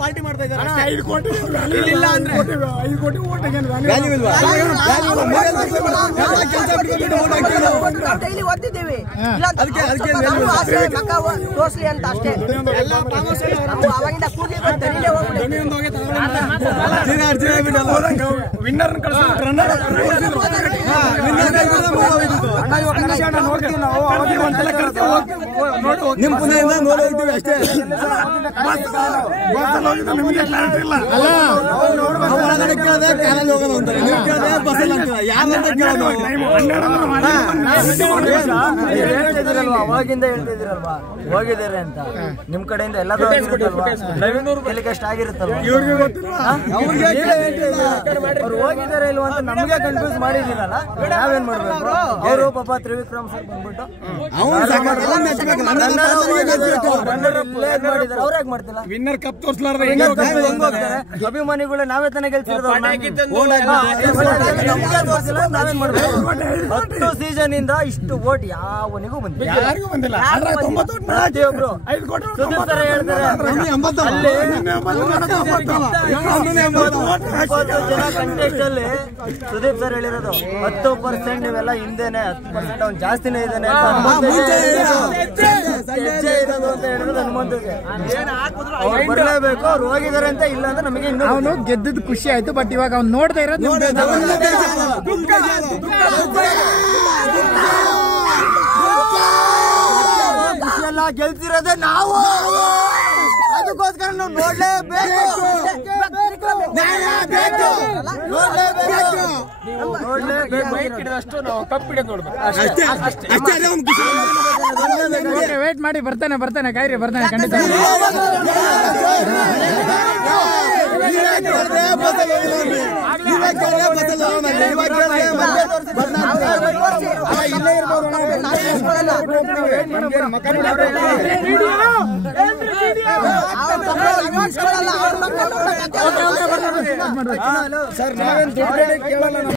Party ಮಾಡ್ತಾ ಇದ್ದಾರೆ. 5 ಕೋಟಿ ಇಲ್ಲ ಅಂದ್ರೆ 5 ಕೋಟಿ ಓಟಿಗೆ ವ್ಯಾಲ್ಯೂ ಇಲ್ವಾ? ಡೈಲಿ ಓದ್ತಿದ್ದೀವಿ ತೋರ್ಸ್ಲಿ ಅಂತ ಅಷ್ಟೇ. ಅವಾಗಿಂದ ಕೂಡ್ಲಿ ತಲೆ ವಿನ್ನರ್ ನಿಮ್ ಪುನಃ ನೋಡೋಗ್ತೀವಿ ಅಷ್ಟೇ. ನಿಮಗೆ ಕ್ಲಾರಿಟಿ ಇಲ್ಲ. ಒಳಗಡೆ ಕೇಳದೆ ಕಾಲಲ್ಲಿ ಹೋಗೋದು ಅಂತಾರೆ, ನೀವು ಕೇಳದೆ ಬಸ್ಸಲ್ಲಿ ಅಂತೀರ. ಯಾರಂತ ಕೇಳೋದು? ಹೇಳ್ತಿದ್ದೀರಲ್ವಾ, ಅವಾಗಿಂದ ಹೇಳ್ತಿದ್ದೀರಲ್ವಾ ಹೋಗಿದ್ದಾರೆ ಅಂತ. ನಿಮ್ ಕಡೆಯಿಂದ ಎಲ್ಲರೂ ಟೆಲಿಕಾಸ್ಟ್ ಆಗಿರುತ್ತಲ್ವ, ಅವ್ರು ಹೋಗಿದ್ದಾರೆ ಇಲ್ವಾ ಅಂತ ನಮ್ಗೆ ಕನ್ಫ್ಯೂಸ್ ಮಾಡಿದ್ದೀರಲ್ಲ. ನಾವೇನ್ ಮಾಡ್ಬೇಕು? ಅವರು ಪಾಪ ತ್ರಿವಿಕ್ರಮ್ ಸರ್ ಬಂದ್ಬಿಟ್ಟು ಅವ್ರ ಯಾಕೆ ಮಾಡ್ತಿಲ್ಲ? ವಿನ್ನರ್ ಕಪ್ ತೋರಿಸಲಾರ್ದ ಅಭಿಮಾನಿಗಳು ನಾವೇ ತಾನೇ ಗೆಲ್ಸಿರೋದು. ನಾವೇನ್ ಮಾಡ್ಬೇಕು? 10 ಸೀಸನ್ ಇಂದ ಇಷ್ಟು ಓಟ್ ಯಾವನಿಗೂ ಬಂದಿಲ್ಲ, ಯಾರಿಗೂ ಬಂದಿಲ್ಲ. ಪ್ರತಿಯೊಬ್ರು. ಸುದೀಪ್ ಸರ್ ಹೇಳ್ತಾರೆ 20 ಜನ ಕಂಟೆಸ್ಟ್ ಅಲ್ಲಿ ಸುದೀಪ್ ಸರ್ ಹೇಳಿರೋದು 10% ಇವೆಲ್ಲ ಹಿಂದೆನೆ, 10% ಅವ್ನು ಜಾಸ್ತಿನೇ ಇದ್ದಾನೆ ಹೆಜ್ಜೆ ಇರೋದು ಅಂತ ಹೇಳಿರೋದು ಹನುಮಂತಗೆ. ಅವ್ರು ಬರಲೇಬೇಕು, ಅವ್ರು ಹೋಗಿದ್ದಾರೆ ಅಂತ. ಇಲ್ಲ ಅಂದ್ರೆ ನಮಗೆ ಇನ್ನೂ ಅವನು ಗೆದ್ದದ್ ಖುಷಿ ಆಯ್ತು, ಬಟ್ ಇವಾಗ ಅವ್ನು ನೋಡ್ತಾ ಇರೋದು ಎಲ್ಲ ಗೆಲ್ತಿರೋದೇ ನಾವು. ಅದಕ್ಕೋಸ್ಕರ ನಾವು ನೋಡ್ಲೇಬೇಕು. ನಾವು ಕಪ್ ಹಿಡಿದು ನೋಡ್ಬೇಕು. ವೇಟ್ ಮಾಡಿ, ಬರ್ತಾನೆ ಕಾಯ್ರಿ, ಬರ್ತಾನೆ ಖಂಡಿತ. ಸರ್ ನಾವೇನ್ ದುಡ್ಡು ಕೇಳಲ್ಲ.